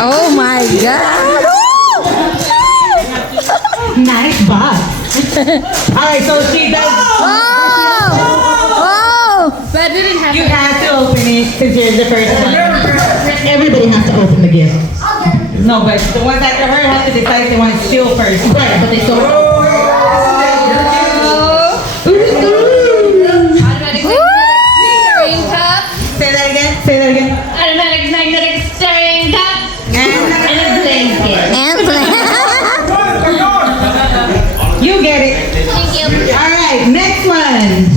Oh my god. Nice box. Alright, so she does. That didn't happen. You have to open it because you're the first one. Everybody has to open the gift. No, but the ones after her have to decide if they want to steal first. Right, but they still. Automatic stirring cup. Say that again. Say that again. Automatic magnetic stirring cup. And a blanket. And you get it. Thank you. All right, next one.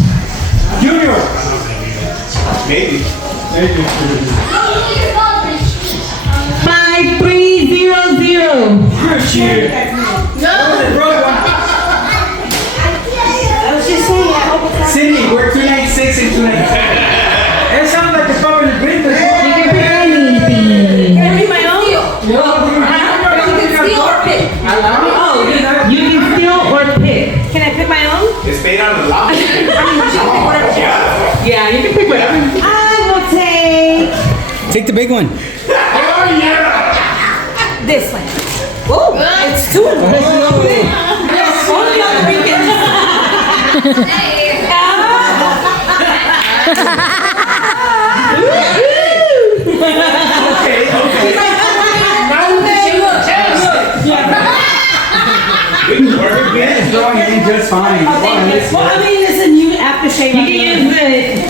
Junior. Maybe. 5300. Good shit. Cindy, we're 296 and 297. It sounds like the fucking agreement. You can pick anything. Can I be my own? You can steal or pick. Can I pick my own? It's made out of lava. Yeah, you can pick whatever. I will take Take the big one. This one. Oh, it's two. Yes, only on the weekends. It's going in just fine. Well, I mean, it's a new aftershave. You can use it.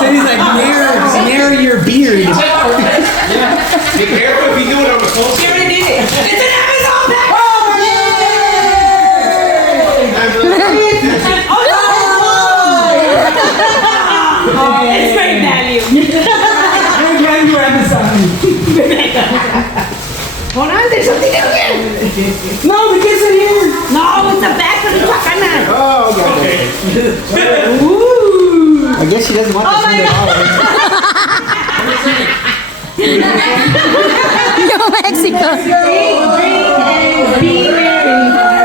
Cindy's like, narrow your beard. Be careful if you do it on the phone. She already did it. It's an Amazon pack. It's great value. I'm glad you Amazon. Hold on, there's something down here. No, the kids are here. No, it's a bag for the chacana. Oh, okay. Ooh. I guess she doesn't want Oh to my spend it all. Yo, Mexico. Be merry.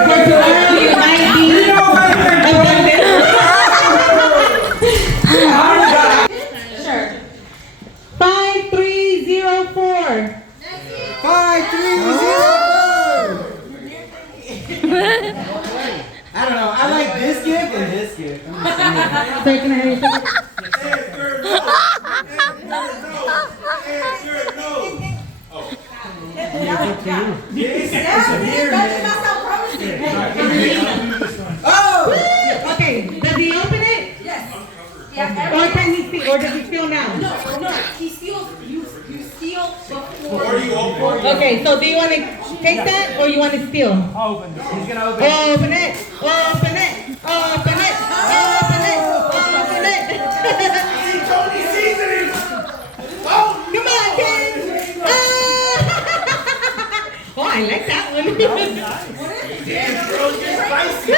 For tomorrow you might be abundant. Sure. 5304. 5304. I don't know. I like this gift and this gift. I'm just saying. So can I have your ticket? Okay, does he open it? Yes. Or can he steal? Or does he steal now? No, he steals. You steal before. Okay, so do you want to take that or you want to steal? Open it. He's gonna open Open it. Open it. Open it. Open it. Open it. Tony seasoning. Come on, Ken. Oh, I like that one. Damn, girl, get spicy.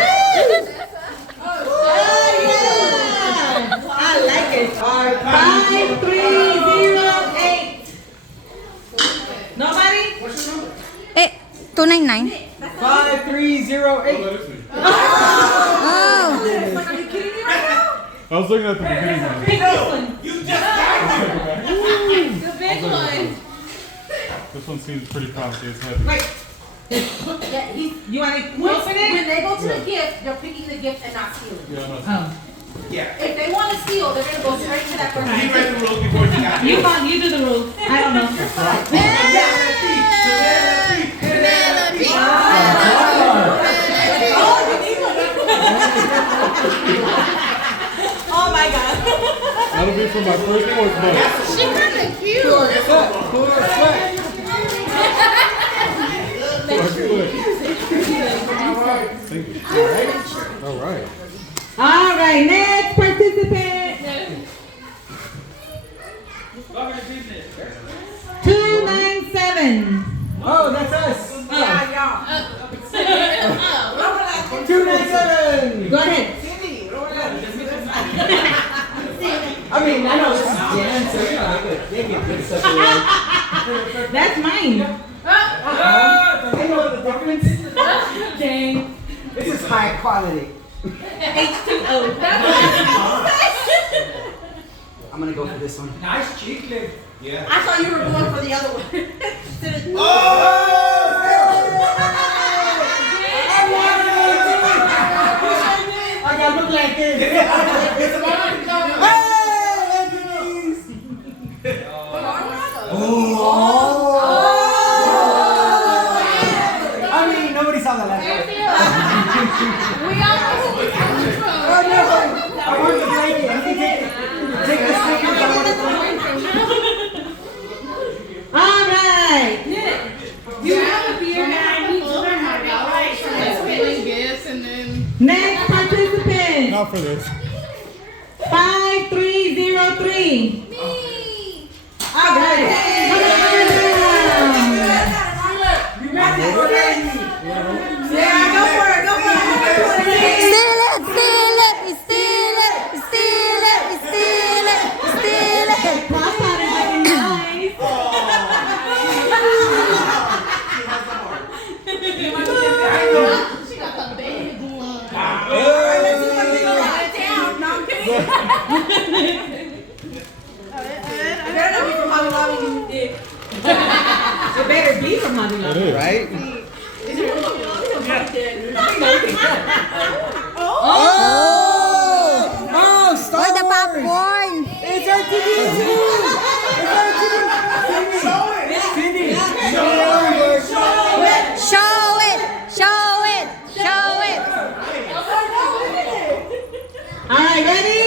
Oh, yeah. I like it. 5308. Nobody? 299. 5308. Oh. Are you kidding me right now? I was looking at the beginning one. Pick this one. You just got The big one. This one seems pretty comfy. It's heavy. Wait. Yeah, You want to when open it? they go to the gift, they're picking the gift and not stealing. Yeah, I know. Oh. If they want to steal, they're gonna go straight to that person. He read the rules before you got here. You do the rules. I don't know. Oh my god. That'll be for my first course, but She kind of cute. all right. All right, next participant. 297. Oh, that's us. Yeah, y'all. 297. Go ahead. I mean, I know this is dance, so you know, they can put stuff away. That's mine. You know the difference? Dang. This is high quality. H2O. I'm gonna go for this one. Nice cheek lip. I thought you were going for the other one. I gotta look like this. I mean, nobody saw the last one. I want the blanket. You can take the stickers. I want the blanket. All right. You have a beer now. I need to learn how to go. Next participant. Not for this. 5303. All right. Yeah, go for it. Go for it. Steal it, steal it, steal it, steal it, steal it, steal it. Cross out is looking nice. She got the big one. It better not be from Hobby Lobby. It better be from Hobby It Lobby. is. Right? Oh, Star Where's the Wars. popcorn? It's R2D2. Cindy. Show it, show it, show it. All right, ready?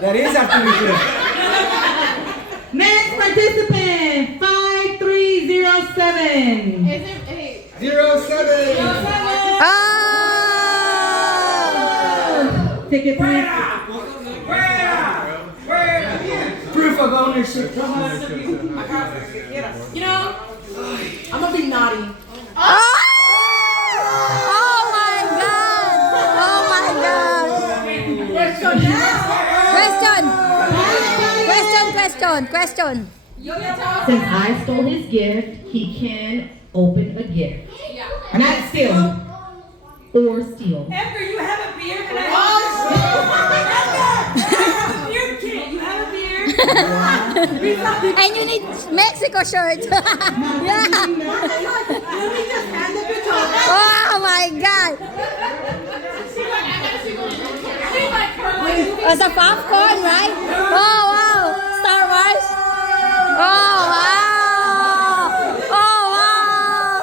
That is Arturito. Next participant, 5307. Is it, hey, 07. Oh! Ticket please. Proof of ownership. You know, I'm gonna be naughty. Oh! Oh my God! Oh my God! Question. Since I stole his gift, he can open a gift. Not steal. Or steal. Edgar, you have a beer? Can I have a beer kit? You have a beer? And you need Mexico shirt. Yeah. Let me just hand the baton. Oh my God! It's a popcorn, right? Oh wow! Star Wars. Oh wow! Oh wow!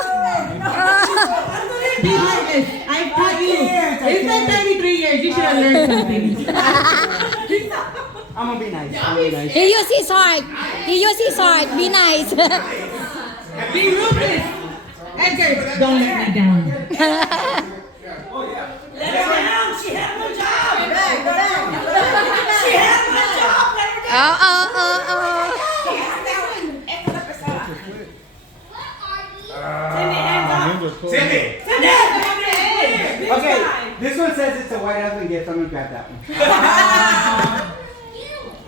Be honest. I've taught you. It's been 33 years. You should have learned something. I'm gonna be nice. I'm gonna be nice. He used his heart. He used his heart. Be nice. Be ruthless. Edgar, don't let me down. Let her down. She had no job. She had no job. Let her down. Oh. Okay, this one says it's a white elephant gift. I'm gonna grab that one.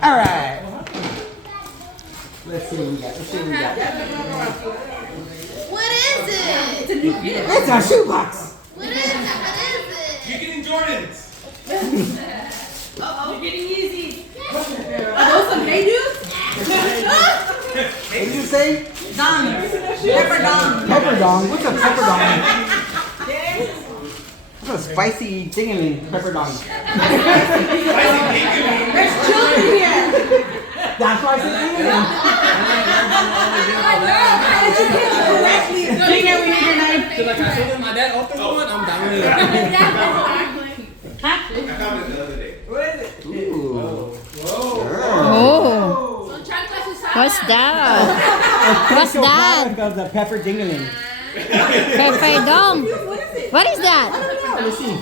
All right. Let's see what we got. what is it? It's a shoebox. What is it? You're getting Jordans. Uh-oh. You're getting easy. Are those some Hey-Do's? What did you say? Dong. Pepper dong. Pepper dong. What's a pepper dong? What's a spicy dingaling pepper dong? There's children here. That's why I said dingaling. Bring it, we need your knife. So like I told him my dad opened one, I'm down with it. I found it the other day. Ooh. Oh. What's that? What's Special that? product of the pepper dingaling. Pepper dong. What is that? Let's see.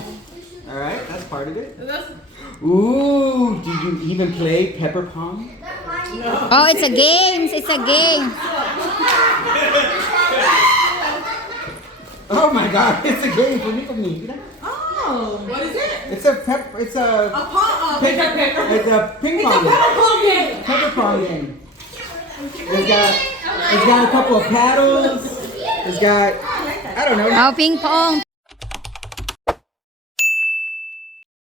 All right, that's part of it. Ooh, do you even play pepper pong? Oh, it's a game. It's a game. Oh my God, it's a game for me. Oh, what is it? It's a pepper. It's a ping pong game. Pepper pong game. It's got a couple of paddles. It's got, I don't know. Oh, ping pong.